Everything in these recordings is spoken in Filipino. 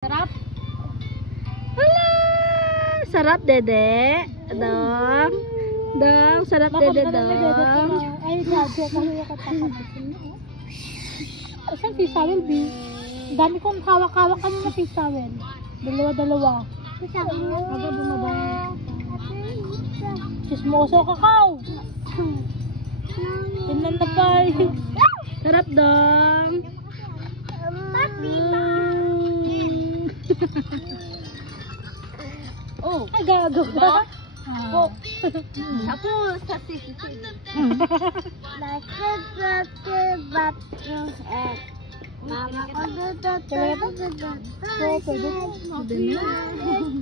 Sarap? Hala! Sarap, Dede. Dong. Dong, sarap, Dede, dong. Ay, grabe. Kahiya ka pa saan fish towel, B? Ang dami kong hawak-hawak kanina fish towel. Dalawa-dalawa. Aga bumaba. Chismoso kakao. Tingnan na pa. Sarap, dong. Oh, ay gago ba? Oh. Ako, sa sisi.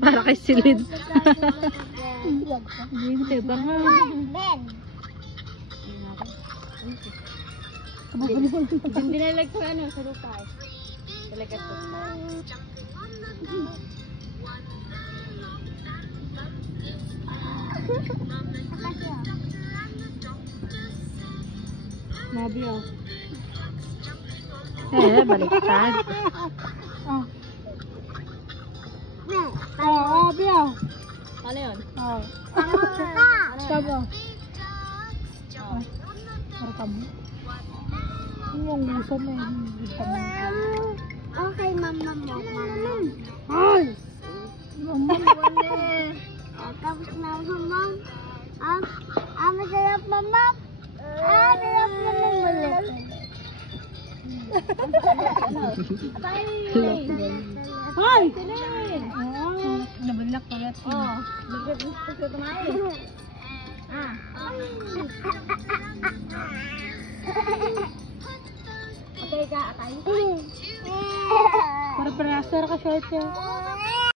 Para kay Silid. Hindi ba nga? Dinalag ko ano sa lupa. Talaga to. Nabi oh. Baliktad. Oh. Nabi oh. Ano yun? Oh. Sabi oh. Marakam. Yung gusto mo Okay, mama mo. ay! Mama mo tapos na mama. Masarap mama. Masarap mama ulit. Ay! Nabalak pala. Gusto ko kumain. Para parasar ka short eh.